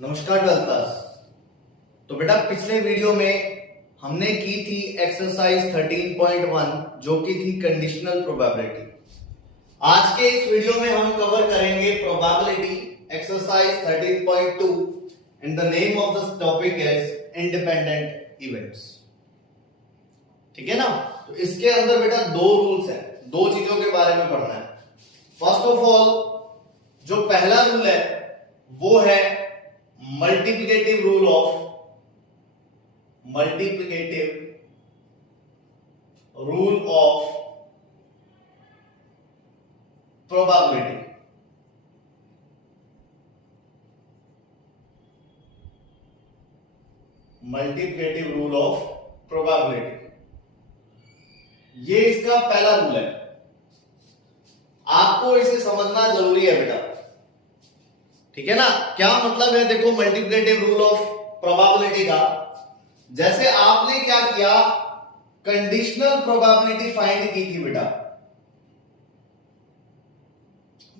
नमस्कार 12th class. तो बेटा पिछले वीडियो में हमने की थी एक्सरसाइज 13.1 जो कि थी कंडीशनल प्रोबेबिलिटी। आज के इस वीडियो में हम कवर करेंगे probability exercise 13.2 and the name of the topic is independent events. ठीक है ना। तो इसके अंदर बेटा दो रूल्स हैं, दो चीजों के बारे में पढ़ना है। फर्स्ट ऑफ ऑल जो पहला रूल है वो है multiplicative rule of probability. Multiplicative rule of probability, ये इसका पहला रूल है। आपको इसे समझना जरूरी है बेटा, ठीक है ना। क्या मतलब है, देखो मल्टीप्लिकेटिव रूल ऑफ प्रोबेबिलिटी का, जैसे आपने क्या किया, कंडीशनल प्रोबेबिलिटी फाइंड की थी बेटा,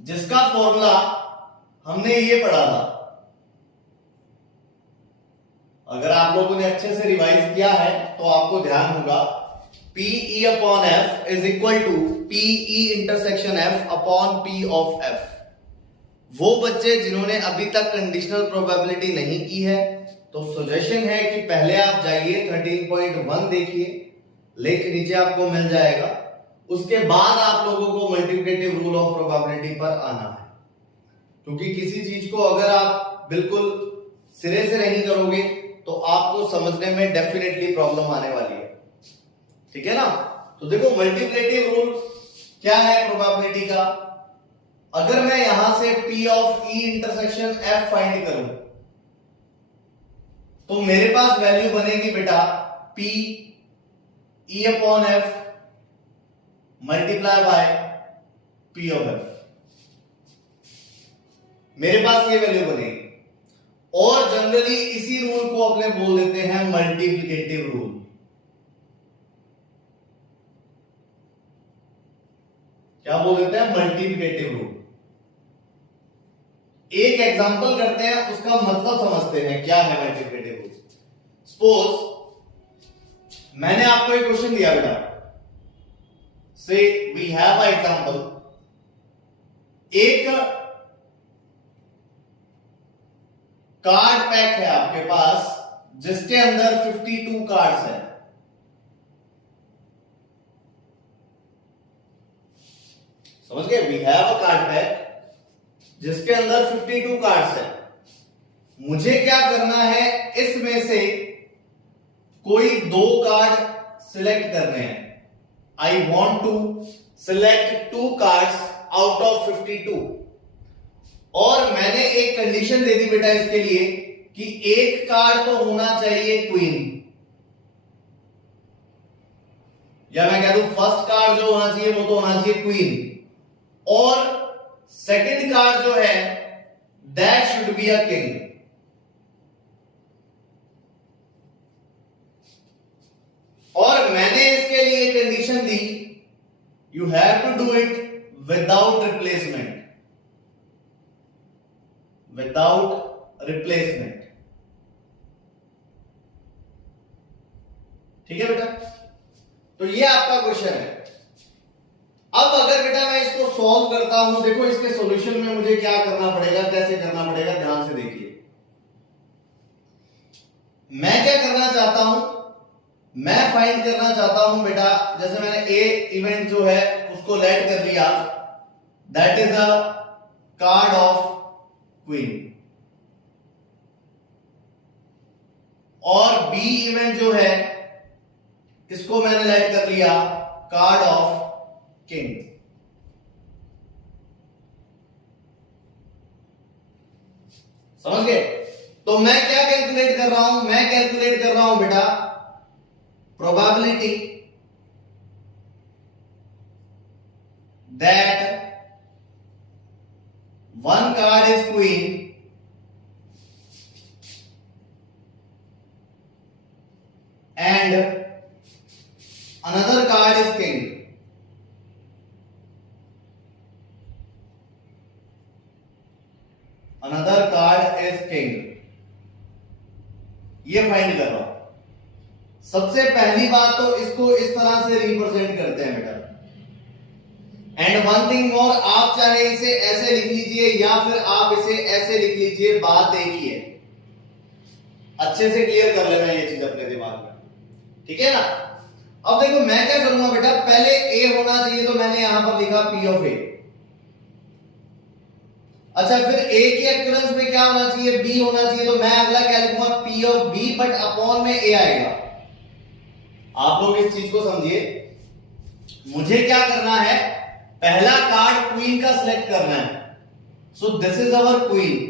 जिसका फॉर्मूला हमने ये पढ़ा था। अगर आप लोगों ने अच्छे से रिवाइज किया है तो आपको ध्यान होगा, PE upon F is equal to PE intersection F upon P of F। वो बच्चे जिन्होंने अभी तक कंडीशनल प्रोबेबिलिटी नहीं की है तो सजेशन है कि पहले आप जाइए 13.1 देखिए, लिंक नीचे आपको मिल जाएगा। उसके बाद आप लोगों को मल्टीप्लिकेटिव रूल ऑफ प्रोबेबिलिटी पर आना है, क्योंकि किसी चीज को अगर आप बिल्कुल सिरे से नहीं करोगे तो आपको समझने में डेफिनेटली प्रॉब्लम आने वाली है। ठीक है ना। तो देखो मल्टीप्लिकेटिव रूल क्या है प्रोबेबिलिटी का। अगर मैं यहां से P of E intersection F find करूं तो मेरे पास वैल्यू बनेगी बेटा P E upon F multiply by P of F। मेरे पास ये वैल्यू बनेगी, और जनरली इसी रूल को अपने बोल देते हैं मल्टीप्लिकेटिव रूल। क्या बोल देते हैं? Multiplicative rule. एक एग्जांपल करते हैं, उसका मतलब समझते हैं क्या है मल्टीप्लिकेटिव रूल। सपोज मैंने आपको एक क्वेश्चन दिया बेटा, से वी हैव अ एग्जांपल, एक कार्ड पैक है आपके पास जिसके अंदर 52 कार्ड्स हैं। समझ गए? We have a card pack जिसके अंदर 52 कार्ड्स है। मुझे क्या करना है, इसमें से कोई दो कार्ड सिलेक्ट करने हैं। I want to select 2 cards out of 52। और मैंने एक कंडीशन दे दी बेटा इसके लिए कि एक कार्ड तो होना चाहिए क्वीन, या मैं कह दूं फर्स्ट कार्ड जो होना चाहिए वो तो होना चाहिए क्वीन, और सेकंड कार्ड जो है that should be a king. और मैंने इसके लिए कंडीशन दी, you have to do it without replacement, without replacement. ठीक है बेटा। तो ये आपका क्वेश्चन है। अब अगर बेटा मैं इसको सॉल्व करता हूं, देखो इसके सॉल्यूशन में मुझे क्या करना पड़ेगा, कैसे करना पड़ेगा, ध्यान से देखिए। मैं क्या करना चाहता हूं, मैं फाइंड करना चाहता हूं बेटा, जैसे मैंने ए इवेंट जो है उसको लेट कर लिया, that is a card of queen, और बी इवेंट जो है इसको मैंने लेट कर लिया कार्ड ऑफ किंग। समझ गए? तो मैं क्या कैलकुलेट कर रहा हूं, मैं कैलकुलेट कर रहा हूं बेटा probability that one card is queen and another card is king. Another card is king. ये फाइंड कर रहा हूं। सबसे पहली बात तो इसको इस तरह से रिप्रेजेंट करते हैं बेटा। एंड वन थिंग मोर, आप चाहे इसे ऐसे लिख लीजिए या फिर आप इसे ऐसे लिख लीजिए, बात एक ही है। अच्छे से क्लियर कर लेना ये चीज अपने दिमाग में, ठीक है ना। अब देखो मैं क्या करूंगा बेटा, पहले ए होना चाहिए तो मैंने यहां पर लिखा पी ऑफ ए। अच्छा, फिर ए की एक्यूरेंस में क्या होना चाहिए, बी होना चाहिए, तो मैं अगला क्या लिखूंगा, P of B, but upon में ए आएगा। आप लोग इस चीज को समझिए, मुझे क्या करना है, पहला कार्ड क्वीन का सिलेक्ट करना है। सो दिस इज अवर क्वीन।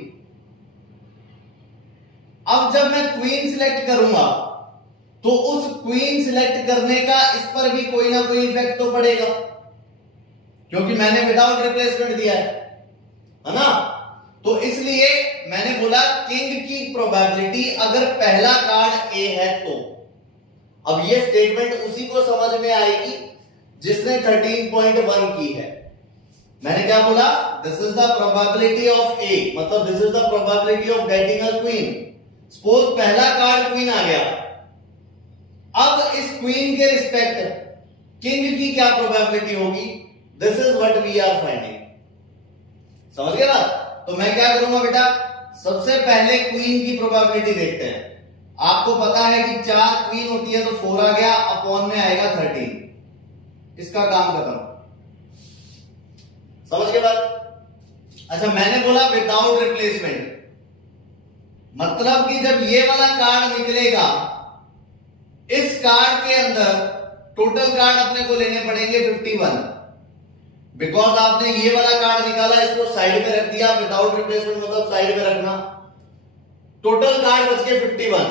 अब जब मैं क्वीन सिलेक्ट करूंगा तो उस क्वीन सिलेक्ट करने का इस पर भी कोई ना कोई इफेक्ट तो पड़ेगा, क्योंकि मैंने विदाउट रिप्लेसमेंट दिया है ना। तो इसलिए मैंने बोला किंग की प्रोबेबिलिटी अगर पहला कार्ड ए है तो। अब ये स्टेटमेंट उसी को समझ में आएगी जिसने 13.1 की है। मैंने क्या बोला, this is the probability of a, मतलब this is the probability of getting a queen. Suppose पहला कार्ड क्वीन आ गया, अब इस क्वीन के रिस्पेक्ट किंग की क्या प्रोबेबिलिटी होगी, this is what we are finding. समझ गए बात। तो मैं क्या करूंगा बेटा, सबसे पहले क्वीन की प्रोबेबिलिटी देखते हैं। आपको पता है कि 4 क्वीन होती है तो 4 आ गया, अपॉन में आएगा 13, इसका काम खत्म। समझ गए बात। अच्छा, मैंने बोला विदाउट रिप्लेसमेंट, मतलब कि जब ये वाला कार्ड निकलेगा, इस कार्ड के अंदर टोटल कार्ड अपने को लेने पड़ेंगे 51, बिकॉज आपने ये वाला कार्ड निकाला, इसको साइड में रख दिया। विदाउट रिप्लेसमेंट मतलब साइड में रखना। टोटल कार्ड बच गए 51।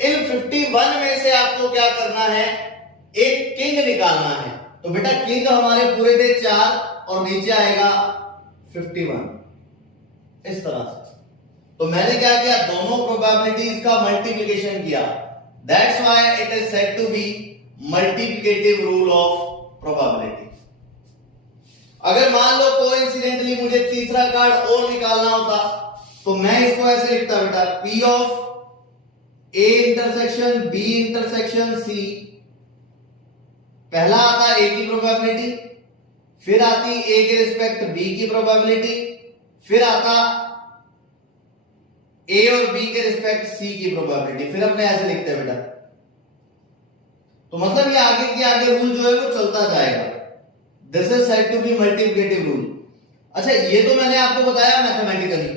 इन 51 में से आपको क्या करना है, एक किंग निकालना है। तो बेटा किंग हमारे पूरे थे 4 और नीचे आएगा 51, इस तरह से। तो मैंने क्या किया, दोनों प्रोबेबिलिटीज का मल्टीप्लिकेशन किया। That's why it is said to be multiplicative rule of probability. अगर मान लो कोइंसिडेंटली मुझे तीसरा कार्ड और निकालना होता तो मैं इसको ऐसे लिखता बेटा, P of A intersection B intersection C। पहला आता A की प्रोबेबिलिटी, फिर आती A के रिस्पेक्ट B की प्रोबेबिलिटी, फिर आता A और B के रिस्पेक्ट C की प्रोबेबिलिटी, फिर अपने ऐसे लिखते हैं बेटा। तो मतलब ये आगे के आगे रूल जो है वो चलता जाएगा। This is said to be multiplicative rule. अच्छा, ये तो मैंने आपको बताया मैथमेटिकली,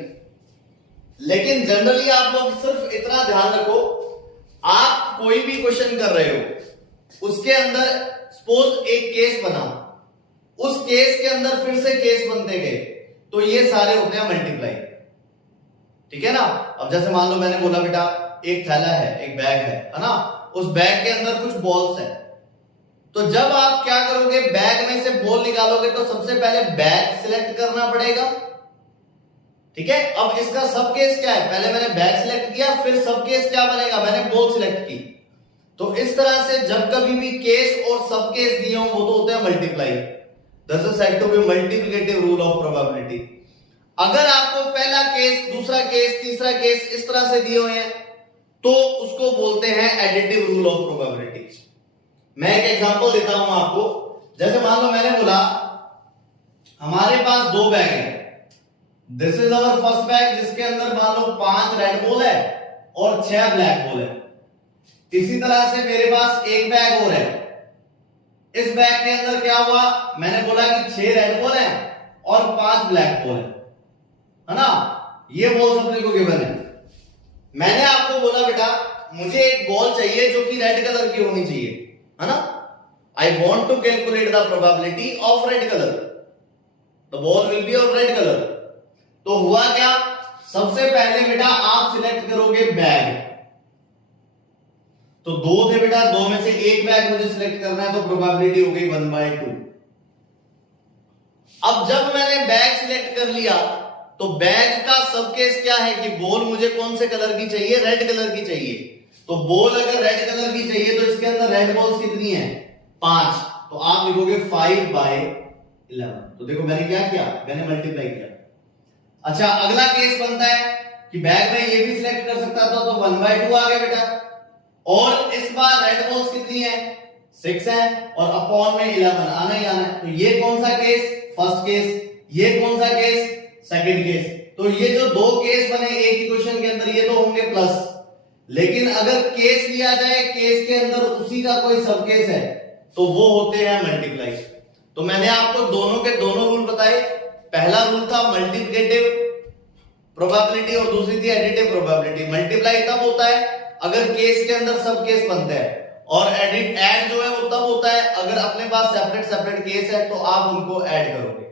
लेकिन जनरली आप लोग सिर्फ इतना ध्यान रखो, आप कोई भी क्वेश्चन कर रहे हो, उसके अंदर सपोज एक केस बना, उस केस के अंदर फिर से केस बनते गए, तो ये सारे होते हैं मल्टीप्लाई, ठीक है ना। अब जैसे मान लो मैंने बोला बेटा एक थैला है, एक बैग है ना, उस बैग के अंदर कुछ बॉल्स है। तो जब आप क्या करोगे, बैग में से बॉल निकालोगे तो सबसे पहले बैग सिलेक्ट करना पड़ेगा, ठीक है। अब इसका सब केस क्या है, पहले मैंने बैग सिलेक्ट किया, फिर सब केस क्या बनेगा, मैंने बॉल सिलेक्ट की। तो इस तरह से जब कभी भी केस और सब केस दिए हो वो तो होते हैं multiply. This is said to be multiplicative rule of probability. अगर आपको पहला केस, दूसरा केस, तीसरा केस इस तरह से दिए हुए हैं तो उसको बोलते हैं एडिटिव रूल ऑफ प्रोबेबिलिटी। मैं एक एग्जांपल देता हूं आपको। जैसे मान लो मैंने बोला हमारे पास 2 बैग हैं, this is our first bag जिसके अंदर मान लो 5 रेड बॉल है और 6 ब्लैक बॉल है। इसी तरह से मेरे पास एक बैग और है, इस बैग के अंदर क्या हुआ, मैंने बोला कि 6 रेड बॉल है और 5 ब्लैक बॉल है ना। ये बॉल अपने को गिवन है। मैंने आपको बोला बेटा मुझे एक बॉल चाहिए जो कि रेड कलर की होनी चाहिए, है ना। I want to calculate the probability of red colour, the ball will be of red colour. तो हुआ क्या, सबसे पहले बेटा आप सिलेक्ट करोगे बैग। तो 2 थे बेटा, 2 में से एक बैग मुझे सिलेक्ट करना है, तो प्रोबेबिलिटी हो गई 1/2। अब जब मैंने बैग सिलेक्ट कर लिया तो बैग का सब केस क्या है कि बॉल मुझे कौन से कलर की चाहिए, रेड कलर की चाहिए। तो बॉल अगर रेड कलर की चाहिए तो इसके अंदर रेड बॉल्स कितनी है, 5। तो आप लिखोगे 5/11। तो देखो मैंने क्या किया, मैंने मल्टीप्लाई किया। अच्छा, अगला केस बनता है कि बैग में ये भी सिलेक्ट कर सकता था, तो 1/2 आ गया बेटा। और इस बार रेड बॉल्स कितनी है, 6 है, और अपॉन में 11 आना ही आना है। तो ये कौन सा केस, फर्स्ट केस, ये कौन सा केस, सेकंड केस। तो ये जो दो केस बने एक इक्वेशन के अंदर, ये तो होंगे प्लस। लेकिन अगर केस लिया जाए, केस के अंदर उसी का कोई सब केस है, तो वो होते हैं मल्टीप्लाई। तो मैंने आपको दोनों के दोनों रूल बताए। पहला रूल था मल्टीप्लिकेटिव प्रोबेबिलिटी और दूसरी थी एडिटिव प्रोबेबिलिटी। मल्टीप्लाई तब होता है अगर केस के अंदर सब केस बनते हैं, और ऐड जो है वो तब होता है अगर अपने पास सेपरेट सेपरेट केस है, तो आप उनको ऐड करोगे।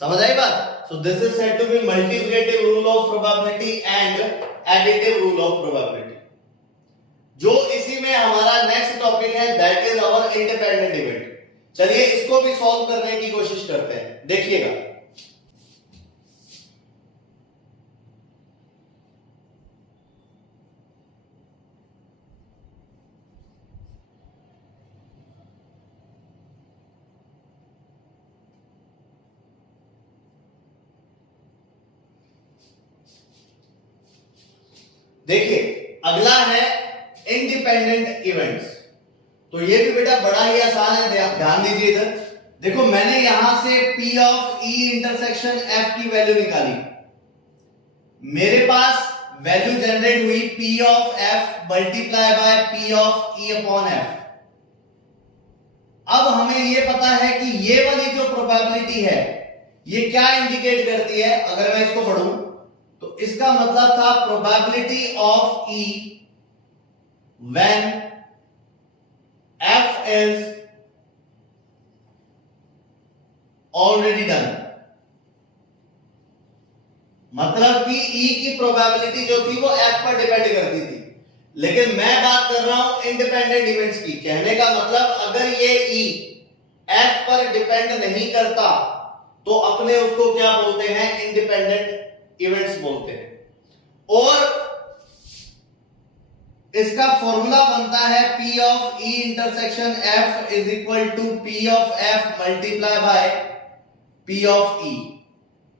समझ आई बात? So this is said to be multiplicative rule of probability and additive rule of probability. जो इसी में हमारा नेक्स्ट टॉपिक है, that is our independent event. चलिए इसको भी सॉल्व करने की कोशिश करते हैं, देखिएगा। देखिए अगला है इंडिपेंडेंट इवेंट्स। तो ये भी बेटा बड़ा ही आसान है, ध्यान दीजिए इधर। देखो मैंने यहां से P of E intersection F की वैल्यू निकाली। मेरे पास वैल्यू जनरेट हुई P of F multiply by P of E upon F। अब हमें ये पता है कि ये वाली जो प्रोबेबिलिटी है ये क्या इंडिकेट करती है। अगर मैं इसको पढ़ूं तो इसका मतलब था probability of E when F is already done। मतलब कि E की प्रोबेबिलिटी जो थी वो F पर डिपेंड करती थी। लेकिन मैं बात कर रहा हूं इंडिपेंडेंट इवेंट्स की। कहने का मतलब अगर ये E F पर डिपेंड नहीं करता तो अपने उसको क्या बोलते हैं, इंडिपेंडेंट इवेंट्स बोलते हैं। और इसका फॉर्मूला बनता है P of E intersection F is equal to P of F multiply by P of E।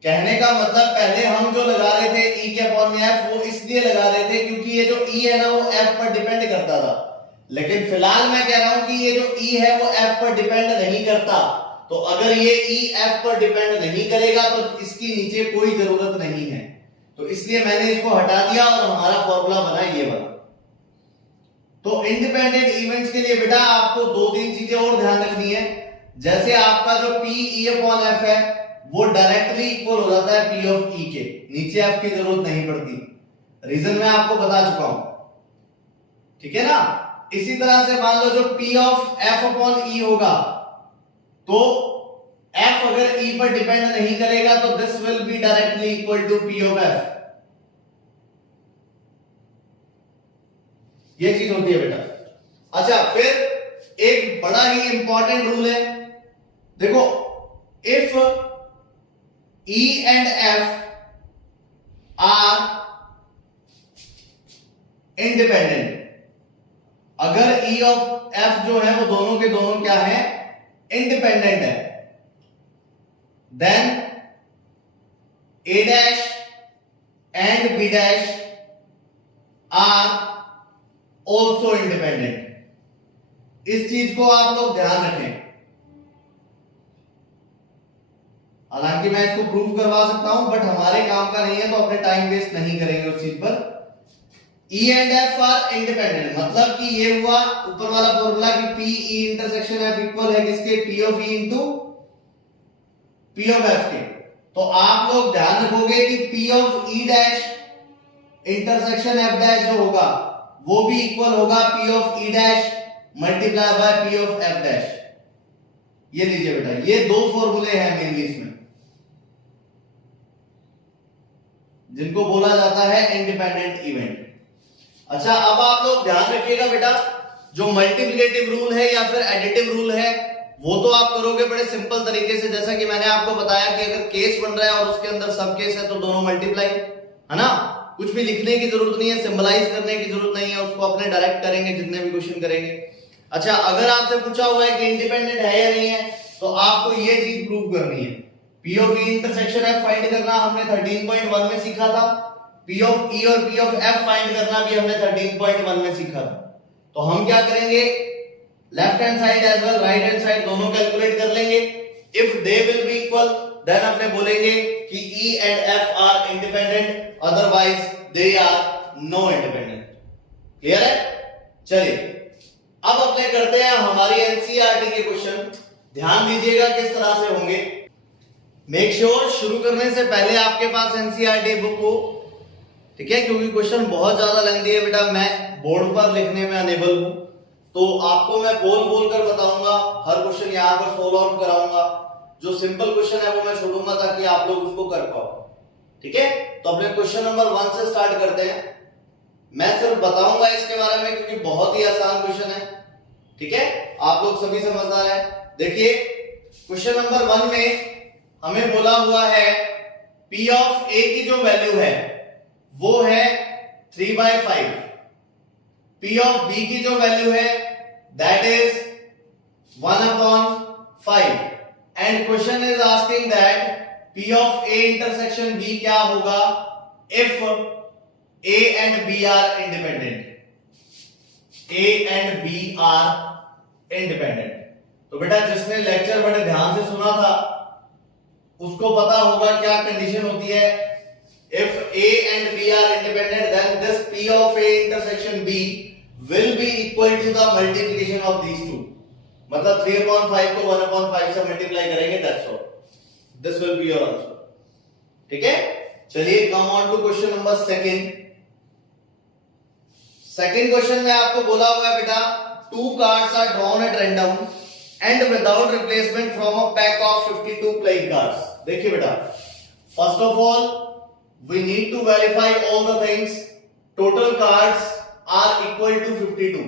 कहने का मतलब पहले हम जो लगा रहे थे E के अपॉन में F, वो इसलिए लगा रहे थे क्योंकि ये जो E है ना वो F पर डिपेंड करता था। लेकिन फिलहाल मैं कह रहा हूं कि ये जो E है वो F पर डिपेंड नहीं करता। तो अगर ये E F पर डिपेंड नहीं करेगा तो इसकी नीचे कोई जरूरत नहीं है। तो इसलिए मैंने इसको हटा दिया और हमारा फॉर्मूला बना ये वाला। तो इंडिपेंडेंट इवेंट्स के लिए बेटा आपको दो तीन चीजें और ध्यान रखनी है। जैसे आपका जो P E अपॉन F है वो डायरेक्टली इक्वल हो जाता है P ऑफ E के, नीचे F की जरूरत नहीं पड़ती। रीजन मैं आपको बता चुका हूं, ठीक है ना। इसी तरह से मान लो जो P of F upon E होगा, तो F अगर E पर डिपेंड नहीं करेगा तो this will be directly equal to P of F। ये चीज होती है बेटा। अच्छा, फिर एक बड़ा ही इंपॉर्टेंट रूल है। देखो, if E and F are independent, अगर E ऑफ F जो है वो दोनों के दोनों क्या है, इंडिपेंडेंट है, then A dash and B dash are also independent. इस चीज को आप लोग ध्यान रखें। हालांकि मैं इसको प्रूफ करवा सकता हूं बट हमारे काम का नहीं है, तो अपने टाइम वेस्ट नहीं करेंगे उस चीज पर। E and F are independent, मतलब कि ये हुआ ऊपर वाला फॉर्मूला कि P E intersection F equal है किसके, P of E into P of F के। तो आप लोग ध्यान रखोगे कि P of E dash intersection F dash जो होगा वो भी इक्वल होगा P of E dash multiply by P of F dash. ये लीजिए बेटा, ये दो फॉर्मूले हैं मेनली इसमें, जिनको बोला जाता है इंडिपेंडेंट इवेंट। अच्छा, अब आप लोग ध्यान रखिएगा बेटा, जो मल्टीप्लिकेटिव रूल है या फिर एडिटिव रूल है वो तो आप करोगे बड़े सिंपल तरीके से। जैसा कि मैंने आपको बताया कि अगर केस बन रहा है और उसके अंदर सब केस है तो दोनों मल्टीप्लाई, है ना। कुछ भी लिखने की जरूरत नहीं है, सिंबलाइज करने की जरूरत नहीं है, उसको अपने डायरेक्ट करेंगे जितने भी क्वेश्चन करेंगे। अच्छा, अगर आपसे पूछा हुआ है कि इंडिपेंडेंट है या नहीं है, तो आपको ये चीज प्रूव करनी है। P of E intersection F find करना हमने 13.1 में सीखा था। P ऑफ E और P ऑफ F फाइंड करना भी हमने 13.1 में सीखा था। तो हम क्या करेंगे, left hand side as well right hand side दोनों कैलकुलेट कर लेंगे। If they will be equal then अपने बोलेंगे कि E and F are independent, otherwise they are no independent. Clear है? चलिए अब अपने करते हैं हमारी एनसीईआरटी के क्वेश्चन। ध्यान दीजिएगा किस तरह से होंगे। मेक श्योर शुरू करने से पहले आपके पास एनसीईआरटी बुक हो, ठीक है, क्योंकि क्वेश्चन बहुत ज्यादा लेंथी है बेटा, मैं बोर्ड पर लिखने में अनेबल हूं, तो आपको मैं बोल कर बताऊंगा, हर क्वेश्चन यहां पर सॉल्व आउट कराऊंगा। जो सिंपल क्वेश्चन है वो मैं छोड़ूंगा ताकि आप लोग उसको कर पाओ, ठीक है। तो अपने क्वेश्चन नंबर 1 से स्टार्ट करते हैं। मैं सिर्फ बताऊंगा इसके बारे में क्योंकि बहुत ही आसान क्वेश्चन है, ठीक है, आप लोग सभी समझदार हैं। देखिए क्वेश्चन नंबर 1 में हमें बोला हुआ है P ऑफ A की जो वैल्यू है वो है 3/5, P ऑफ B की जो वैल्यू है that is 1/5 and question is asking that P of A intersection B क्या होगा if A and B are independent, A and B are independent। तो बेटा जिसने लेक्चर बड़े ध्यान से सुना था उसको पता होगा क्या कंडीशन होती है। If A and B are independent, then this P of A intersection B will be equal to the multiplication of these two। मतलब 3/5 को 1/5 से मल्टीप्लाई करेंगे, that's all। This will be your answer, ठीक है। चलिए come on to question number 2। Second question में आपको बोला हुआ है बेटा 2 cards are drawn at random and without replacement from a pack of 52 playing cards। देखिए बेटा, first of all we need to verify all the things। total cards are equal to 52,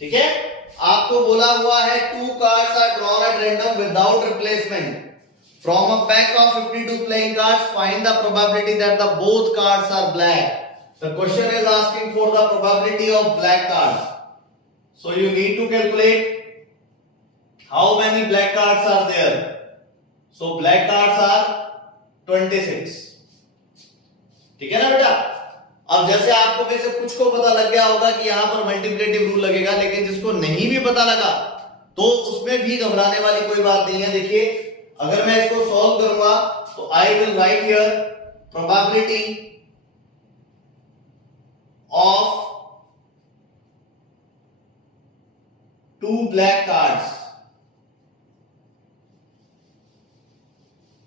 ठीक है। आपको बोला हुआ है 2 cards are drawn at random without replacement from a pack of 52 playing cards, find the probability that the both cards are black। The question is asking for the probability of black cards, so you need to calculate how many black cards are there। so black cards are 26, ठीक है ना बेटा। अब जैसे आपको में से कुछ को पता लग गया होगा कि यहां पर मल्टीप्लिकेटिव रूल लगेगा, लेकिन जिसको नहीं भी पता लगा तो उसमें भी घबराने वाली कोई बात नहीं है। देखिए अगर मैं इसको सॉल्व करूंगा तो I will write here probability of 2 black cards.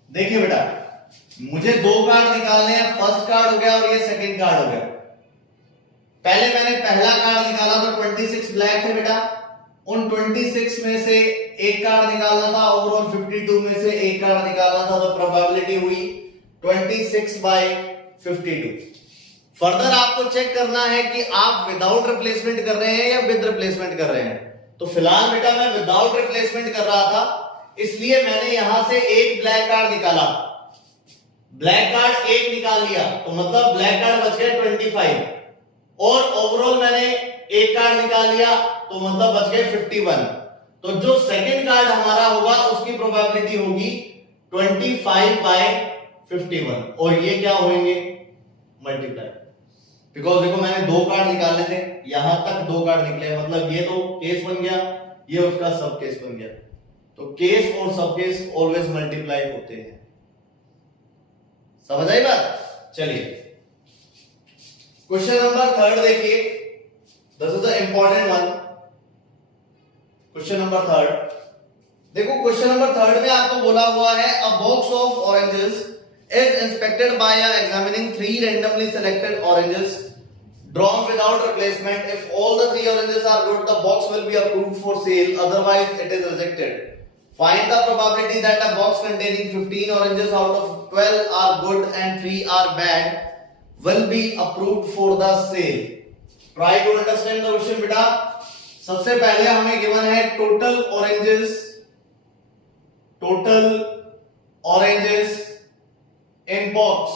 देखिए बेटा मुझे 2 कार्ड निकालने हैं, फर्स्ट कार्ड हो गया और ये सेकंड कार्ड हो गया। पहले मैंने पहला कार्ड निकाला तो 26 ब्लैक थे बेटा, उन 26 में से एक कार्ड निकालना था और उन 52 में से एक कार्ड निकालना था, तो प्रोबेबिलिटी हुई 26/52। फर्दर आपको चेक करना है कि आप विदाउट रिप्लेसमेंट कर रहे हैं या विद रिप्लेसमेंट कर रहे हैं। तो फिलहाल बेटा मैं विदाउट रिप्लेसमेंट कर रहा था, इसलिए मैंने यहां से एक ब्लैक कार्ड निकाला, ब्लैक कार्ड एक निकाल लिया, तो मतलब ब्लैक कार्ड बच गए 25 और ओवरऑल मैंने एक कार्ड निकाल लिया तो मतलब बच गए 51। तो जो सेकंड कार्ड हमारा होगा उसकी प्रोबेबिलिटी होगी 25/51 और ये क्या होंगे मल्टीप्लाई, बिकॉज देखो मैंने 2 कार्ड निकालने थे, यहां तक 2 कार्ड निकले, मतलब ये तो केस बन गया, ये उसका सब केस बन गया। तो केस और सब केस ऑलवेज मल्टीप्लाई होते हैं, समझ आई बात। चलिए क्वेश्चन नंबर 3 देखिए, this is the important one. Question number 3 देखो, क्वेश्चन नंबर 3 में आपको बोला हुआ है अ box of oranges is inspected bye examining 3 randomly selected oranges drawn without replacement. If all the 3 oranges are good, the box will be approved for sale, otherwise it is rejected. Find the probability that a box containing 15 oranges out of 12 are good and 3 are bad will be approved for the sale. Try to understand the question बेटा। सबसे पहले हमें given है total oranges in box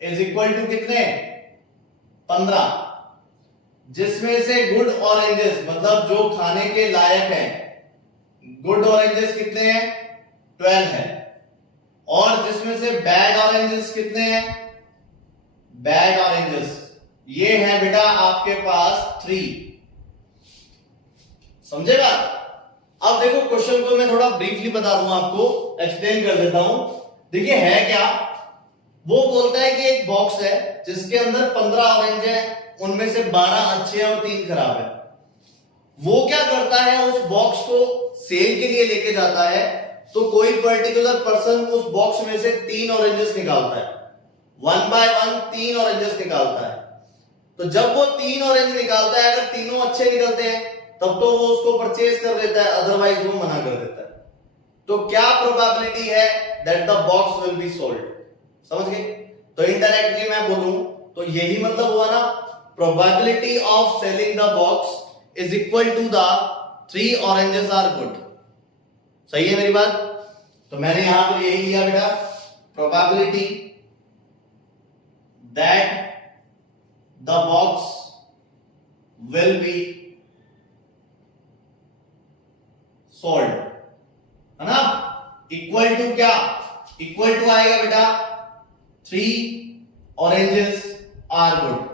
is equal to कितने 15, जिसमें से good oranges मतलब जो खाने के लायक हैं, गुड ऑरेंजेस कितने हैं 12 है और जिसमें से बैड ऑरेंजेस कितने हैं? बैड ऑरेंजेस ये है बेटा आपके पास 3। समझेगा? अब देखो क्वेश्चन को मैं थोड़ा ब्रीफली बता दूं, आपको एक्सप्लेन कर देता हूं। देखिए है क्या, वो बोलता है कि एक बॉक्स है जिसके अंदर 15 ऑरेंज है, उनमें से 12 अच्छे हैं और 3 खराब है। वो क्या करता है, उस बॉक्स को सेल के लिए लेके जाता है, तो कोई पर्टिकुलर पर्सन उस बॉक्स में से 3 ऑरेंजेस निकालता है, 1 बाय 1 3 ऑरेंजेस निकालता है। तो जब वो 3 ऑरेंज निकालता है, अगर तीनों अच्छे निकलते हैं तब तो वो उसको परचेज कर लेता है, अदरवाइज वो मना कर देता है। तो क्या प्रोबेबिलिटी है that the box will be sold? समझ गए? तो इनडायरेक्टली मैं बोलूं तो यही मतलब हुआ ना, probability of selling the box is equal to the 3 oranges are good. सही है मेरी बात? तो मैंने यहां पर यही लिया बेटा, probability that the box will be sold, है ना, इक्वल टू क्या, इक्वल टू आएगा बेटा 3 ऑरेंजेस आर गुड।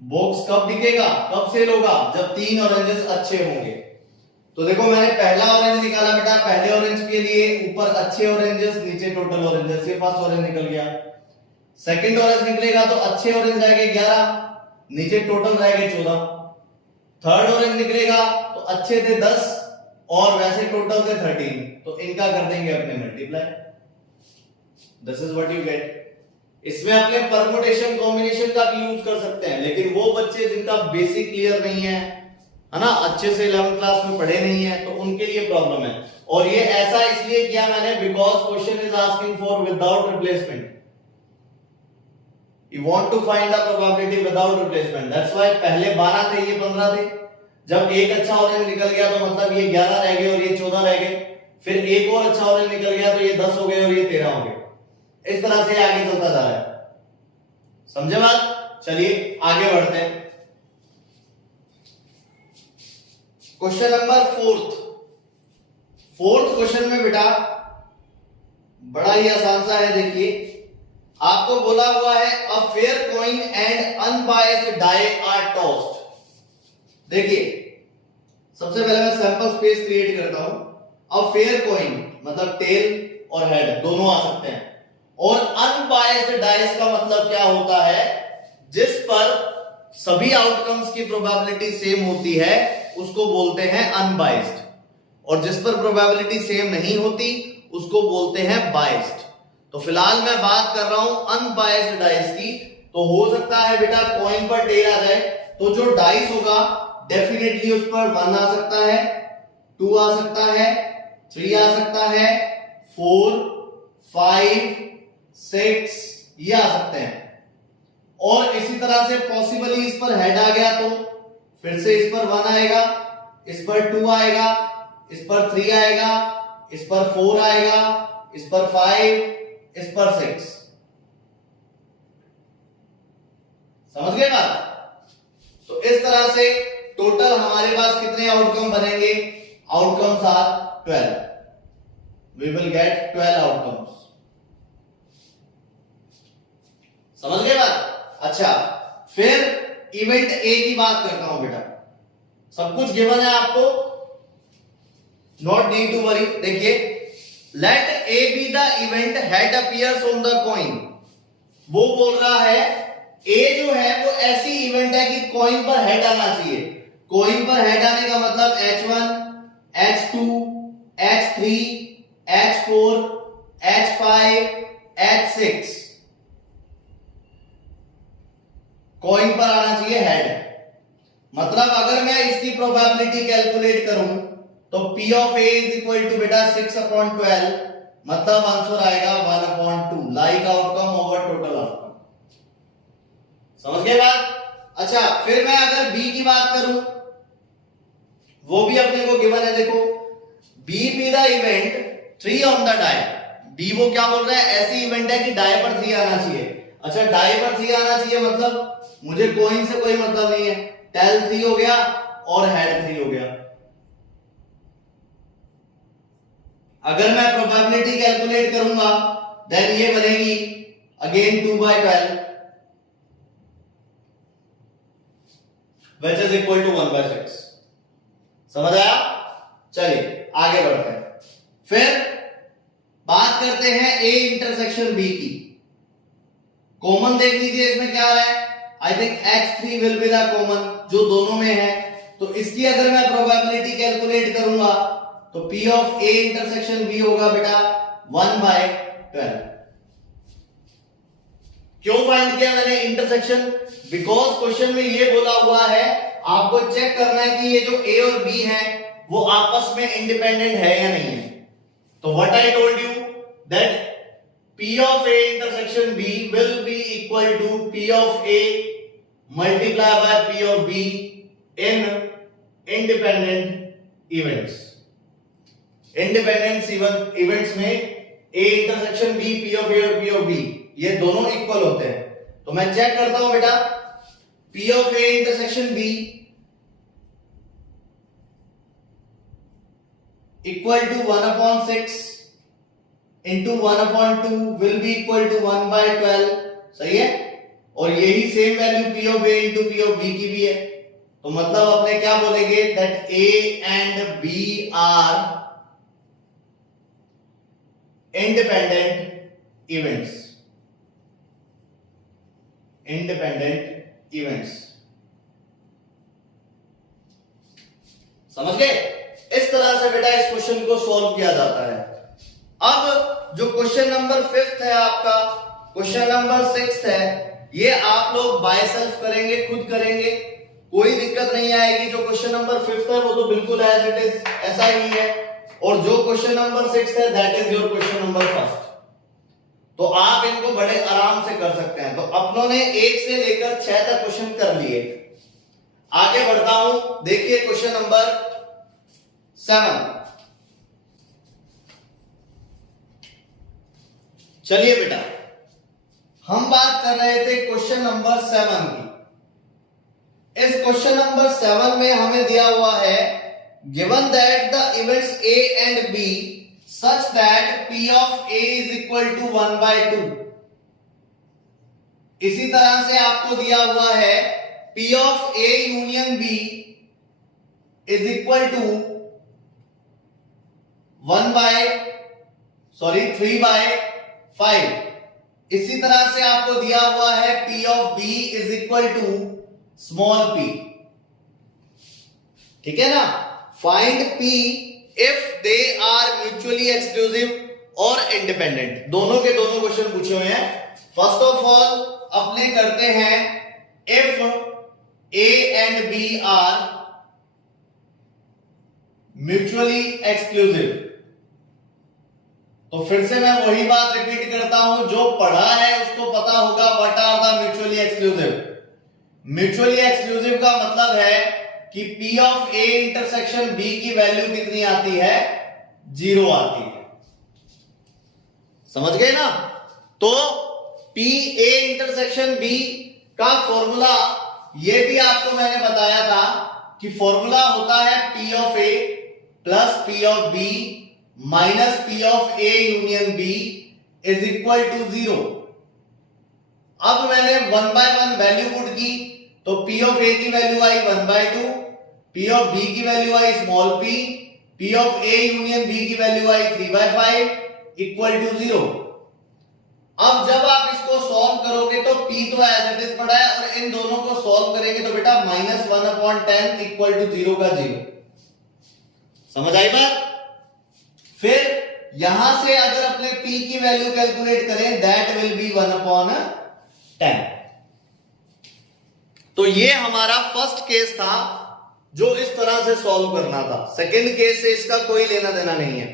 बॉक्स कब बिकेगा, कब सेल होगा? जब 3 ऑरेंजेस अच्छे होंगे। तो देखो मैंने पहला ऑरेंज निकाला बेटा, पहले ऑरेंज के लिए ऊपर अच्छे ऑरेंजेस, नीचे टोटल ऑरेंजेस, ये फर्स्ट ऑरेंज निकल गया। सेकंड ऑरेंज निकलेगा तो अच्छे ऑरेंज रहेंगे 11, नीचे टोटल रहेंगे 14। थर्ड ऑरेंज निकलेगा तो अच्छे थे 10 और वैसे टोटल थे 13, तो इनका कर देंगे अपने multiply. This is what you get. इसमें अपने परमुटेशन कॉम्बिनेशन का भी यूज कर सकते हैं, लेकिन वो बच्चे जिनका बेसिक क्लियर नहीं है ना, अच्छे से 11th क्लास में पढ़े नहीं है, तो उनके लिए प्रॉब्लम है। और ये ऐसा इसलिए किया मैंने because question is asking for without replacement. You want to find the probability without replacement. That's why पहले 12 थे, ये 15 थे। जब एक अच्छा ऑरेंज निकल गया तो मतलब ये 11 रह गए और ये 14 रह गए। फिर एक और अच्छा ऑरेंज निकल गया तो ये 10 हो गए और ये 13 हो गए। इस तरह से आगे चलता जा रहा है। समझे बात? चलिए आगे बढ़ते हैं। क्वेश्चन नंबर 4th क्वेश्चन में बेटा बड़ा ही आसान सा है। देखिए आपको बोला हुआ है a fair coin and unbiased die are tossed. देखिए सबसे पहले मैं सैंपल स्पेस क्रिएट करता हूं। अ फेयर कॉइन मतलब टेल और हेड दोनों आ सकते हैं, और अनबायस्ड डाइस का मतलब क्या होता है, जिस पर सभी आउटकम्स की प्रोबेबिलिटी सेम होती है उसको बोलते हैं अनबायस्ड, और जिस पर प्रोबेबिलिटी सेम नहीं होती उसको बोलते हैं बायस्ड। तो फिलहाल मैं बात कर रहा हूं अनबायस्ड डाइस की। तो हो सकता है बेटा कॉइन पर टेल आ जाए, तो जो डाइस होगा डेफिनेटली उस पर 1 आ सकता है, 2 आ सकता है, 3 आ सकता है, 4, 5, 6 ये आ सकते हैं। और इसी तरह से पॉसिबली इस पर हेड आ गया तो फिर से इस पर 1 आएगा, इस पर 2 आएगा, इस पर 3 आएगा, इस पर 4 आएगा, इस पर 5, इस पर 6। समझ गए बात? तो इस तरह से टोटल हमारे पास कितने आउटकम बनेंगे? Outcomes are 12। We will get 12 outcomes. समझ गए बात? अच्छा फिर इवेंट ए की बात करता हूं बेटा। सब कुछ गिवन है आपको, नॉट नीड टू वरी। देखिए let A be the event head appears on the coin. वो बोल रहा है ए जो है वो ऐसी इवेंट है कि कॉइन पर हेड आना चाहिए। कॉइन पर हेड आने का मतलब H1, H2, H3, H4, H5, H6 coin पर आना चाहिए हेड। मतलब अगर मैं इसकी प्रोबेबिलिटी कैलकुलेट करूं तो P of A is equal to बेटा 6/12, मतलब आंसर आएगा 1/2 like outcome over total outcome. समझ गए बात? अच्छा फिर मैं अगर B की बात करूं, वो भी अपने को गिवन है। देखो B be the event 3 on the die. B वो क्या बोल रहा है, ऐसी इवेंट है कि डाई पर 3 आना चाहिए। अच्छा डाई पर 3 आना चाहिए मतलब मुझे कॉइन से कोई मतलब नहीं है, टेल 3 हो गया और हेड 3 हो गया। अगर मैं प्रोबेबिलिटी कैलकुलेट करूंगा देन ये बनेगी again 2/12 which is equal to 1/6। समझ आया? चलिए आगे बढ़ते हैं। फिर बात करते हैं A इंटरसेक्शन B की। कॉमन देख लीजिए इसमें क्या है, I think x3 will be the common जो दोनों में है। तो इसकी अगर मैं प्रोबेबिलिटी कैलकुलेट करूंगा तो P of A intersection B होगा बेटा 1/12। क्यों फाइंड किया मैंने इंटरसेक्शन? बिकॉज क्वेश्चन में ये बोला हुआ है आपको चेक करना है कि ये जो A और B है वो आपस में इंडिपेंडेंट है या नहीं है। तो what I told you that P of A intersection B will be equal to P of A multiplied by P of B in independent events। Independent events में A intersection B, P of A और P of B ये दोनों equal होते हैं। तो मैं check करता हूं बेटा P of A intersection B equal to 1/6 into 1/2 will be equal to 1/12। सही है? और यही same value P of A into P of B की भी है। तो मतलब अपने क्या बोलेंगे that A and B are independent events. Independent events समझ गए? इस तरह से बेटा इस क्वेश्चन को सॉल्व किया जाता है। अब जो क्वेश्चन नंबर 5 है आपका, क्वेश्चन नंबर 6 है, ये आप लोग बाय सेल्फ करेंगे, खुद करेंगे, कोई दिक्कत नहीं आएगी। जो क्वेश्चन नंबर 5 है वो तो बिल्कुल एज इट इज ऐसा ही है, और जो क्वेश्चन नंबर 6 है that is your question number 1। तो आप इनको बड़े आराम से कर सकते हैं। तो अपनों ने 1 से लेकर 6 तक क्वेश्चन कर लिए। आगे बढ़ता हूं, देखिए क्वेश्चन नंबर 7। चलिए बेटा हम बात कर रहे थे क्वेश्चन नंबर 7 की। इस क्वेश्चन नंबर 7 में हमें दिया हुआ है given that the events A and B such that P of A is equal to 1/2। इसी तरह से आपको दिया हुआ है P of A union B is equal to 3/5। इसी तरह से आपको दिया हुआ है P of B is equal to small p। ठीक है ना? Find P if they are mutually exclusive और independent। दोनों के दोनों क्वेश्चन पूछे हुए हैं। फर्स्ट ऑफ ऑल अपने करते हैं if A and B are mutually exclusive। तो फिर से मैं वही बात रिपीट करता हूं, जो पढ़ा है उसको पता होगा what are the mutually exclusive. Mutually exclusive का मतलब है कि P of A intersection B की वैल्यू कितनी आती है? 0 आती है। समझ गए ना? तो P A इंटरसेक्शन B का फॉर्मूला ये भी आपको मैंने बताया था कि फॉर्मूला होता है P of A plus P of B minus P of A union B is equal to 0। अब मैंने 1/1 वैल्यू पुट की तो P ऑफ A की वैल्यू आई 1/2, P ऑफ B की वैल्यू आई small p, P of A union B की value आई 3/5 इक्वल टू 0। अब जब आप इसको सॉल्व करोगे तो P तो एज इट इज पड़ा है, और इन दोनों को सॉल्व करेंगे तो बेटा -1/10 इक्वल टू 0 का 0। समझ आई बात? फिर यहां से अगर अपने P की वैल्यू कैलकुलेट करें दैट विल बी 1/10। तो ये हमारा फर्स्ट केस था जो इस तरह से सॉल्व करना था। सेकंड केस से इसका कोई लेना देना नहीं है।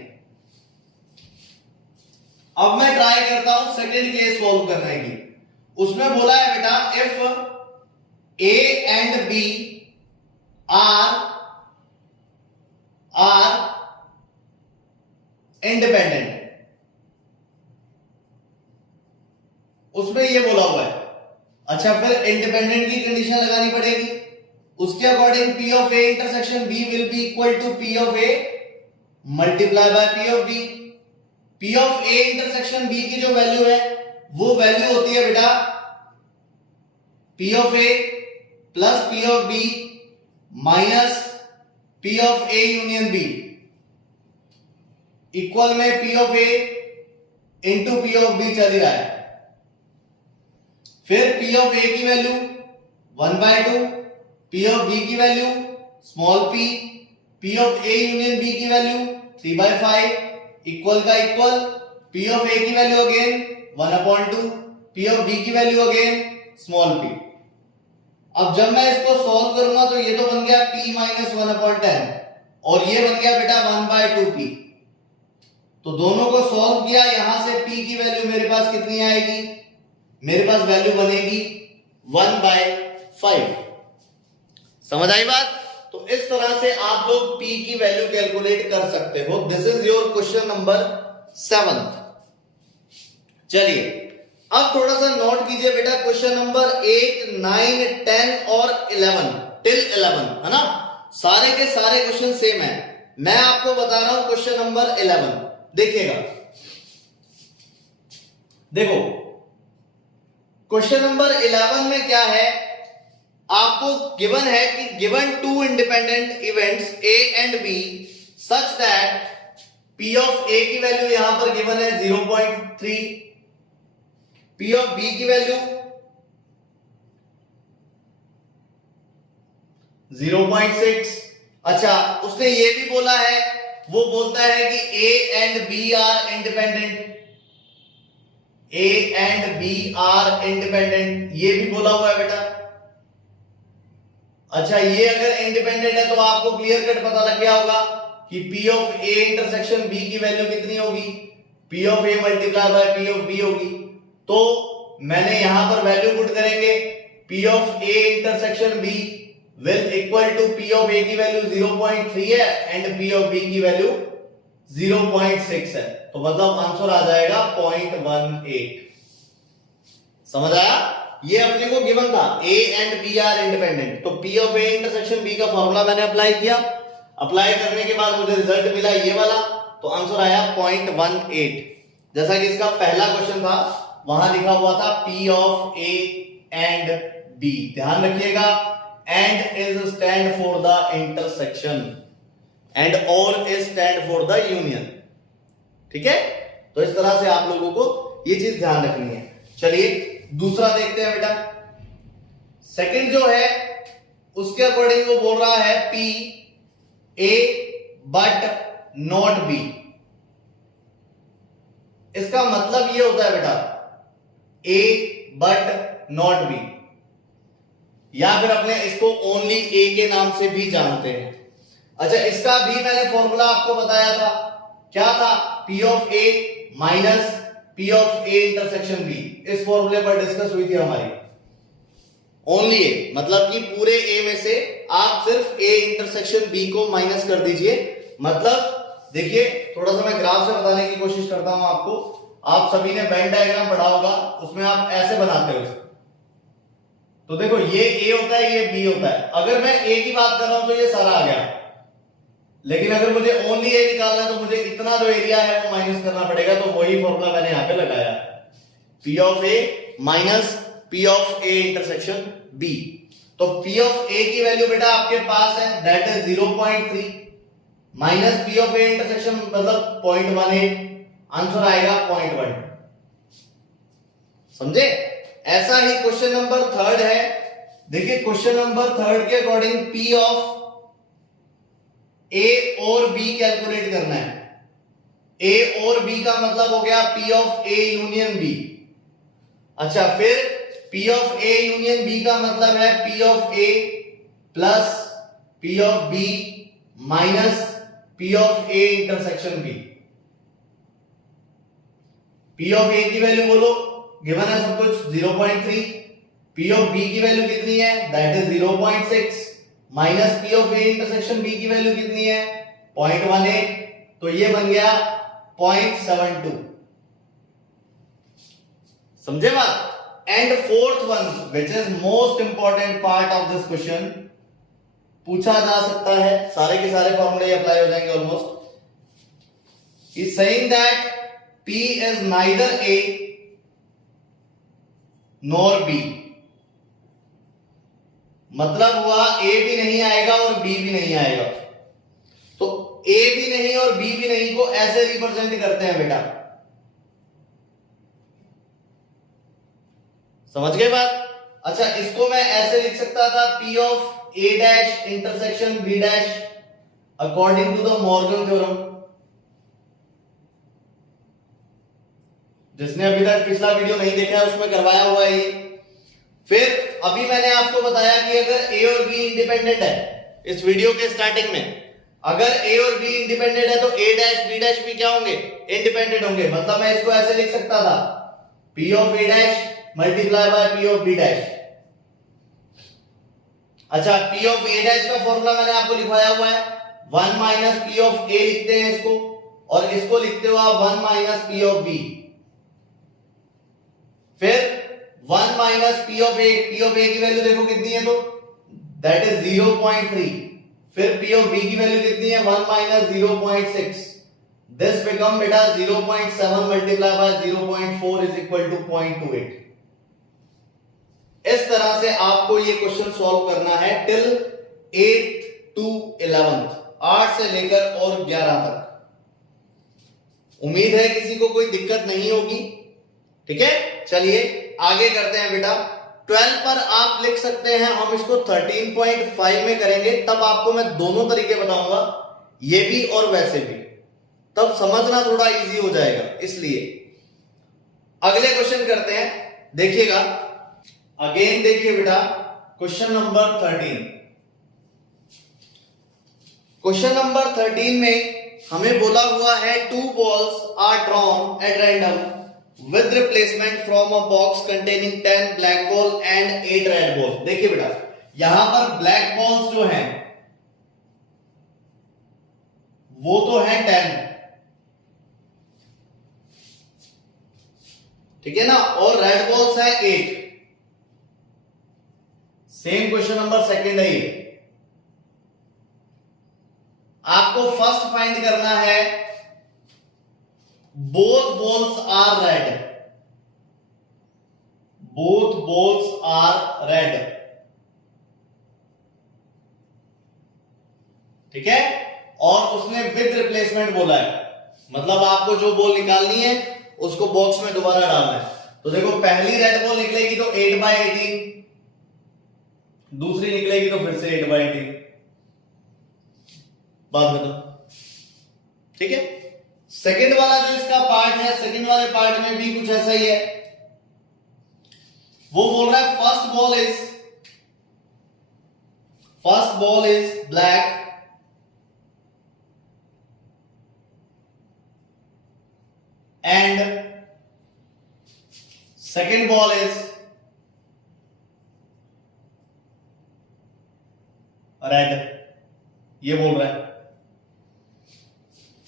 अब मैं ट्राई करता हूं सेकंड केस सॉल्व करने की। उसमें बोला है बेटा if A and B are independent. उसमें ये बोला हुआ है। अच्छा, फिर इंडिपेंडेंट की कंडीशन लगानी पड़ेगी। उसके according P of A intersection B will be equal to P of A multiply by P of B। P of A intersection B की जो वैल्यू है वो वैल्यू होती है बेटा P of A plus P of B minus P of A union B equal में P of A into P of B चल ही रहा है। फिर P ऑफ A की वैल्यू 1/2, P ऑफ B की value small p, P of A union B की value 3/5 equal का equal, P of A की value again 1/2, P of B की वैल्यू अगेन स्मॉल p। अब जब मैं इसको सॉल्व करूंगा तो ये तो बन गया p माइनस 1/10 और ये बन गया बेटा 1/2p। तो दोनों को सॉल्व किया, यहां से p की वैल्यू मेरे पास कितनी आएगी, मेरे पास वैल्यू बनेगी 1/5। समझ आई बात? तो इस तरह से आप लोग p की वैल्यू कैलकुलेट कर सकते हो। This is your question number 7। चलिए अब थोड़ा सा नोट कीजिए बेटा, क्वेश्चन नंबर 8, 9, 10 और 11 टिल 11 है ना, सारे के सारे क्वेश्चन सेम है। मैं आपको बता रहा हूं क्वेश्चन नंबर 11, देखिएगा। देखो क्वेश्चन नंबर 11 में क्या है, आपको गिवन है कि given to independent events A and B such that P of A की वैल्यू यहां पर गिवन है 0.3, P ऑफ B की वैल्यू 0.6। अच्छा उसने ये भी बोला है, वो बोलता है कि A and B are independent, A and B are independent, ये भी बोला हुआ है बेटा। अच्छा ये अगर इंडिपेंडेंट है तो आपको क्लियर कट पता लग गया होगा कि P of A intersection B की वैल्यू कितनी होगी, P of A multiply by P of B होगी। तो मैंने यहां पर वैल्यू पुट करेंगे, P of A intersection B will equal to P of A की वैल्यू 0.3 है एंड P ऑफ B की वैल्यू 0.6 है, तो मतलब आंसर आ जाएगा 0.18। समझ आया? ये अपने को गिवन था A and B are independent, तो P of A intersection B का फॉर्मूला मैंने अप्लाई किया, अप्लाई करने के बाद मुझे रिजल्ट मिला ये वाला, तो आंसर आया 0.18। जैसा कि इसका पहला क्वेश्चन था वहां लिखा हुआ था P of A and B। ध्यान रखिएगा, and is stand for the intersection and or is stand for the union. ठीक है, तो इस तरह से आप लोगों को ये चीज ध्यान रखनी है। चलिए दूसरा देखते हैं बेटा। सेकंड जो है उसके अकॉर्डिंग वो बोल रहा है P A but not B। इसका मतलब ये होता है बेटा A बट नॉट B, या फिर अपने इसको ओनली A के नाम से भी जानते हैं। अच्छा इसका भी मैंने फॉर्मूला आपको बताया था, क्या था, P of A minus P of A intersection B। इस फॉर्मूले पर डिस्कस हुई थी हमारी। ओनली A मतलब कि पूरे A में से आप सिर्फ A इंटरसेक्शन B को माइनस कर दीजिए। मतलब देखिए थोड़ा सा मैं ग्राफ से बताने की कोशिश करता हूं आपको। आप सभी ने वेन डायग्राम पढ़ा होगा, उसमें आप ऐसे बनाते हो। तो देखो ये A होता है, ये B होता है। अगर मैं A की बात कर रहा हूं तो ये सारा आ गया, लेकिन अगर मुझे ओनली A निकालना है तो मुझे इतना जो एरिया है वो माइनस करना पड़ेगा। तो वही फॉर्मूला मैंने यहां पे लगाया, P of A minus P of A intersection B। तो P ऑफ A की वैल्यू बेटा आपके पास है, that is 0.3 minus P of A intersection मतलब 0.18, आंसर आएगा 0.1। समझे? ऐसा ही क्वेश्चन नंबर 3 है। देखिए क्वेश्चन नंबर 3 के अकॉर्डिंग P ऑफ A और B कैलकुलेट करना है। A और B का मतलब हो गया P of A union B। अच्छा फिर P of A union B का मतलब है P of A plus P of B minus P of A intersection B। P of A की वैल्यू बोलो, गिवन है सब कुछ 0.3, P ऑफ B की वैल्यू कितनी है, that is 0.6 minus P of A intersection B की वैल्यू कितनी है 0.18, तो ये बन गया 0.72। समझे बात? And fourth one which is most important part of this question, पूछा जा सकता है, सारे के सारे फॉर्मूले अप्लाई हो जाएंगे almost. Is saying that P is neither A nor B, मतलब हुआ A भी नहीं आएगा और B भी नहीं आएगा। तो A भी नहीं और B भी नहीं को ऐसे रिप्रेजेंट करते हैं बेटा, समझ गए बात? अच्छा, इसको मैं ऐसे लिख सकता था P of A dash intersection B dash according to De Morgan theorem. जिसने अभी तक पिछला वीडियो नहीं देखा है उसमें करवाया हुआ है ये। फिर अभी मैंने आपको बताया कि अगर A और B इंडिपेंडेंट है, इस वीडियो के स्टार्टिंग में अगर A और B इंडिपेंडेंट है तो A डैश B डैश भी क्या होंगे? इंडिपेंडेंट होंगे। मतलब मैं इसको ऐसे लिख सकता था P of A dash multiply by P of B dash. अच्छा, P of A डैश का फॉर्मूला मैंने आपको लिखवाया हुआ है, 1 माइनस P of A लिखते हैं इसको, और इसको लिखते हो आप 1 माइनस P of B। फिर 1 minus P of A, P of A की वैल्यू देखो कितनी है, तो दैट इज 0.3। फिर P of B की वैल्यू कितनी है, 1 माइनस 0.6। दिस बिकम बेटा 0.7 multiply by 0.4 is equal to 0.28। इस तरह से आपको ये क्वेश्चन सॉल्व करना है टिल 8th to 11th, 8 से लेकर और 11 तक। उम्मीद है किसी को कोई दिक्कत नहीं होगी, ठीक है। चलिए आगे करते हैं बेटा। 12 पर आप लिख सकते हैं, हम इसको 13.5 में करेंगे, तब आपको मैं दोनों तरीके बताऊंगा, ये भी और वैसे भी, तब समझना थोड़ा इजी हो जाएगा। इसलिए अगले क्वेश्चन करते हैं, देखिएगा अगेन, देखिए बेटा क्वेश्चन नंबर 13। क्वेश्चन नंबर 13 में हमें बोला हुआ है 2 balls are drawn at random with replacement from a box containing 10 black ball and 8 red ball। देखिए बेटा यहां पर ब्लैक बॉल्स जो हैं वो तो है 10, ठीक है ना, और रेड बॉल्स है 8। सेम क्वेश्चन नंबर सेकंड है ये। आपको फर्स्ट फाइंड करना है both balls are red, both balls are red, ठीक है। और उसने विद रिप्लेसमेंट बोला है, मतलब आपको जो बॉल निकालनी है उसको बॉक्स में दोबारा डालना है। तो देखो पहली रेड बॉल निकलेगी तो 8/18, दूसरी निकलेगी तो फिर से 8/18, बात बताओ, ठीक है। सेकंड वाला जो इसका पार्ट है, सेकंड वाले पार्ट में भी कुछ ऐसा ही है। वो बोल रहा है first ball is black and second ball is red, ये बोल रहा है।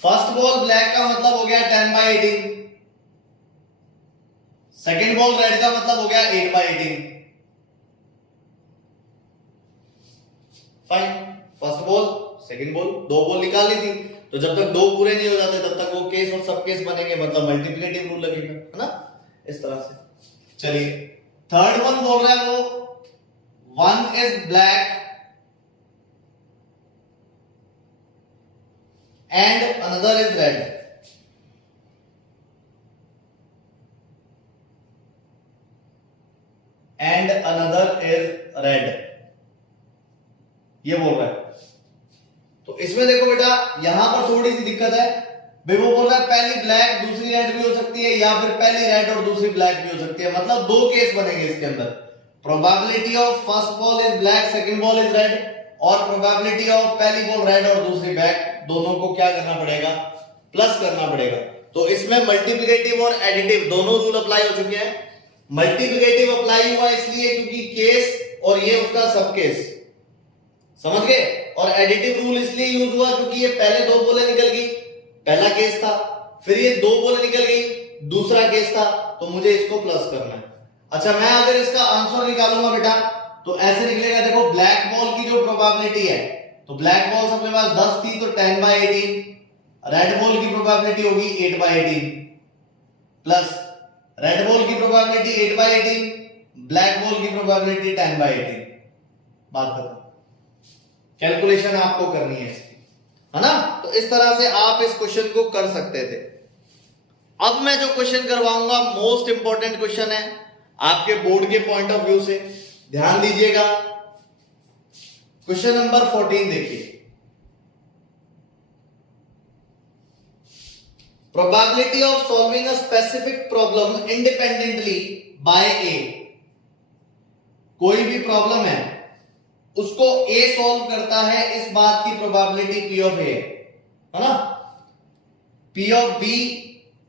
फर्स्ट बॉल ब्लैक का मतलब हो गया 10/18, सेकेंड बॉल रेड का मतलब हो गया 8/18। Fine, first ball second ball, 2 ball निकालनी थी, तो जब तक 2 पूरे नहीं हो जाते तब तक वो केस और सब केस बनेंगे, मतलब मल्टीप्लिकेटिव रूल लगेगा, है ना, इस तरह से। चलिए थर्ड वन बोल रहा है वो 1 is black and another is red, and another is red, ये बोल रहा है। तो इसमें देखो बेटा यहां पर थोड़ी सी दिक्कत है भाई, वो बोल रहा है पहली ब्लैक दूसरी रेड भी हो सकती है, या फिर पहली रेड और दूसरी ब्लैक भी हो सकती है, मतलब 2 केस बनेंगे इसके अंदर। Probability of first ball is black, second ball is red, और प्रोबेबिलिटी ऑफ पहली बॉल रेड और दूसरी ब्लैक, दोनों को क्या करना पड़ेगा, प्लस करना पड़ेगा। तो इसमें मल्टीप्लिकेटिव और एडिटिव दोनों रूल अप्लाई हो चुके हैं। मल्टीप्लिकेटिव अप्लाई हुआ इसलिए क्योंकि केस और ये उसका सब केस, समझ गए, और एडिटिव रूल इसलिए यूज हुआ क्योंकि ये पहले 2 बॉलें निकल गई, पहला केस था, फिर ये 2 बॉलें निकल गई, दूसरा केस था, तो मुझे इसको प्लस करना है। अच्छा, मैं अगर इसका आंसर निकालूंगा बेटा तो ऐसे निकलेगा, देखो ब्लैक बॉल की जो प्रोबेबिलिटी है, तो ब्लैक बॉल अपने पास 10 थी तो 10/18, रेड बॉल की प्रोबेबिलिटी होगी 8/18, प्लस रेड बॉल की प्रोबेबिलिटी 8/18, ब्लैक बॉल की प्रोबेबिलिटी 10/18। बात खत्म। कैलकुलेशन आपको करनी है इसकी, है ना। तो इस तरह से आप इस क्वेश्चन को कर सकते थे। अब मैं जो क्वेश्चन करवाऊंगा मोस्ट इंपॉर्टेंट क्वेश्चन है आपके बोर्ड के पॉइंट ऑफ व्यू से, ध्यान दीजिएगा। क्वेश्चन नंबर 14 देखिए। Probability of solving a specific problem independently by A. कोई भी प्रॉब्लम है उसको ए सॉल्व करता है, इस बात की प्रोबेबिलिटी पी ऑफ ए है ना। पी ऑफ बी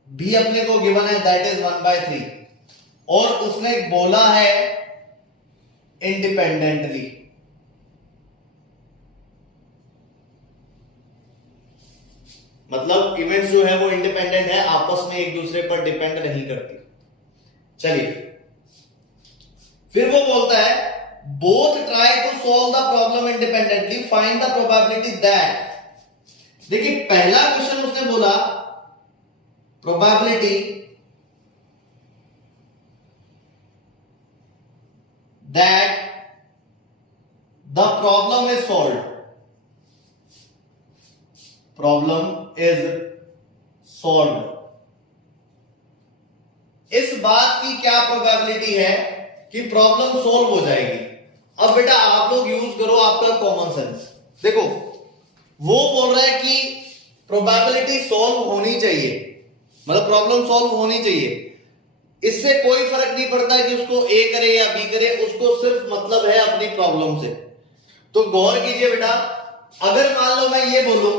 भी अपने को गिवन है, दैट इज 1/3, और उसने बोला है इंडिपेंडेंटली। मतलब इवेंट्स जो है वो इंडिपेंडेंट है, आपस में एक दूसरे पर डिपेंड नहीं करती। चलिए, फिर वो बोलता है both try to solve the problem independently, find the probability that. देखिए पहला क्वेश्चन उसने बोला probability that the problem is solved, problem is solved. इस बात की क्या प्रोबेबिलिटी है कि प्रॉब्लम सॉल्व हो जाएगी। अब बेटा आप लोग यूज करो आपका कॉमन सेंस। देखो वो बोल रहा है कि प्रोबेबिलिटी सॉल्व होनी चाहिए, मतलब प्रॉब्लम सॉल्व होनी चाहिए। इससे कोई फर्क नहीं पड़ता कि उसको ए करे या बी करे, उसको सिर्फ मतलब है अपनी प्रॉब्लम से। तो गौर कीजिए बेटा, अगर मान लो मैं ये बोलूं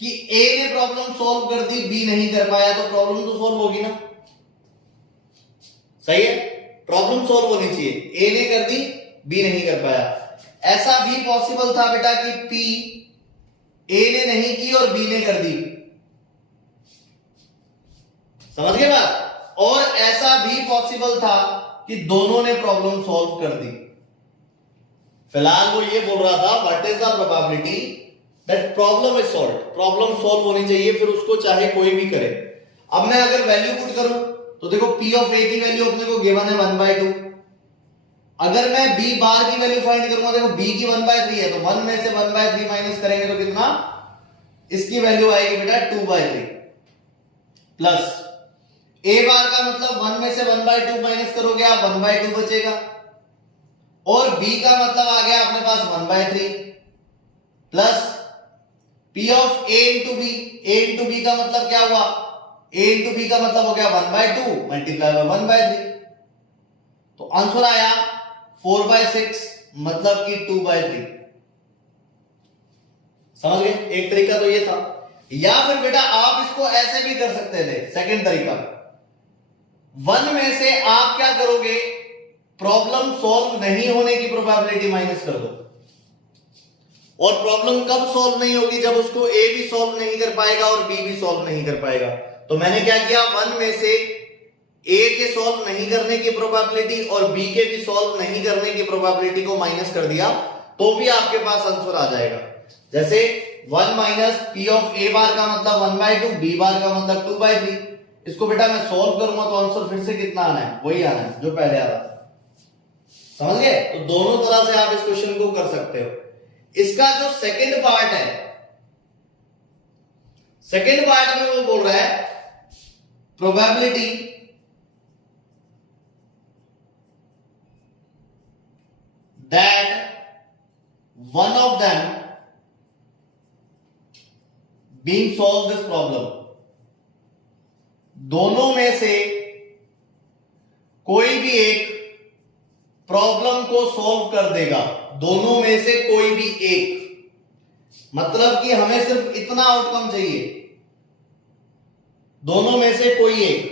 कि ए ने प्रॉब्लम सॉल्व कर दी, बी नहीं कर पाया, तो प्रॉब्लम तो सॉल्व होगी ना। सही है, प्रॉब्लम सॉल्व होनी चाहिए। ए ने कर दी, बी नहीं कर पाया। ऐसा भी पॉसिबल था बेटा कि पी ए ने नहीं की और बी ने कर दी, समझ गए बात। और ऐसा भी पॉसिबल था कि दोनों ने प्रॉब्लम सॉल्व कर दी। फिलहाल वो ये बोल रहा था what is the probability that problem is solved, problem solve होनी चाहिए, फिर उसको चाहे कोई भी करे। अब मैं अगर वैल्यू पुट करूं तो देखो P ऑफ A की वैल्यू अपने को गिवन है 1/2। अगर मैं B बार की वैल्यू फाइंड करूंगा, देखो B की 1/3 है, तो 1 में से 1/3 माइनस करेंगे तो कितना, इसकी वैल्यू आएगी बेटा 2/3, प्लस A बार का मतलब 1 में से 1/2 माइनस करोगे आप 1/2 बचेगा, और B का मतलब आ गया अपने पास 1/3, plus P of A into B। A into B का मतलब क्या हुआ, A इंटू B का मतलब हो गया 1/2 मल्टीप्लाई बाय 1/3, तो आंसर आया 4/6, मतलब कि 2/3। समझ गए। एक तरीका तो ये था, या फिर बेटा आप इसको ऐसे भी कर सकते थे, सेकंड तरीका। 1 में से आप क्या करोगे, प्रॉब्लम सॉल्व नहीं होने की प्रोबेबिलिटी माइनस कर दो। और प्रॉब्लम कब सॉल्व नहीं होगी, जब उसको ए भी सॉल्व नहीं कर पाएगा और बी भी सॉल्व नहीं कर पाएगा। तो मैंने क्या किया, 1 में से ए के सॉल्व नहीं करने की प्रोबेबिलिटी और बी के भी सॉल्व नहीं करने की प्रोबेबिलिटी को माइनस कर दिया, तो भी आपके पास आंसर आ जाएगा। जैसे 1 माइनस पी ऑफ ए बार का मतलब 1/2, बी बार का मतलब 2/3। इसको बेटा मैं सॉल्व करूंगा तो आंसर फिर से कितना आना है, वही आना है जो पहले आ रहा था। समझ गए। तो दोनों तरह से आप इस क्वेश्चन को कर सकते हो। इसका जो सेकंड पार्ट है, सेकंड पार्ट में वो बोल रहा है probability that one of them being solve this problem, दोनों में से कोई भी एक प्रॉब्लम को सॉल्व कर देगा। दोनों में से कोई भी एक, मतलब कि हमें सिर्फ इतना आउटकम चाहिए, दोनों में से कोई एक।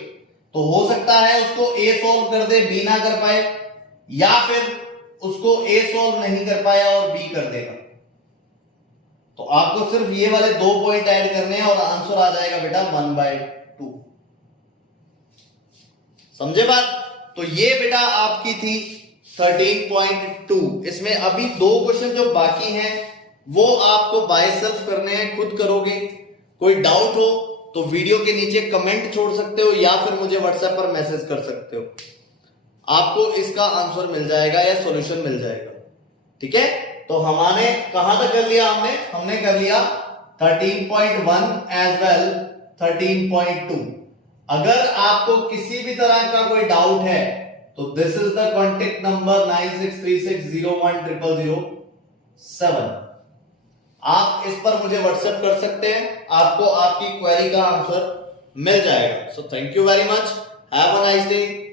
तो हो सकता है उसको ए सॉल्व कर दे, बी ना कर पाए, या फिर उसको ए सॉल्व नहीं कर पाया और बी कर देगा। तो आपको सिर्फ ये वाले 2 पॉइंट ऐड करने हैं और आंसर आ जाएगा बेटा 1/2। समझे बात। तो ये बेटा आपकी थी 13.2। इसमें अभी 2 क्वेश्चन जो बाकी हैं वो आपको बाय सेल्फ करने हैं, खुद करोगे। कोई डाउट हो तो वीडियो के नीचे कमेंट छोड़ सकते हो या फिर मुझे व्हाट्सएप पर मैसेज कर सकते हो, आपको इसका आंसर मिल जाएगा या सॉल्यूशन मिल जाएगा। ठीक है, तो हमने कहां तक कर लिया, हमने कर लिया 13.1 एज वेल 13.2। अगर आपको किसी भी तरह का कोई डाउट है तो this is the contact number 9636010007। आप इस पर मुझे व्हाट्सएप कर सकते हैं, आपको आपकी क्वेरी का आंसर मिल जाएगा। So thank you very much, have a nice day.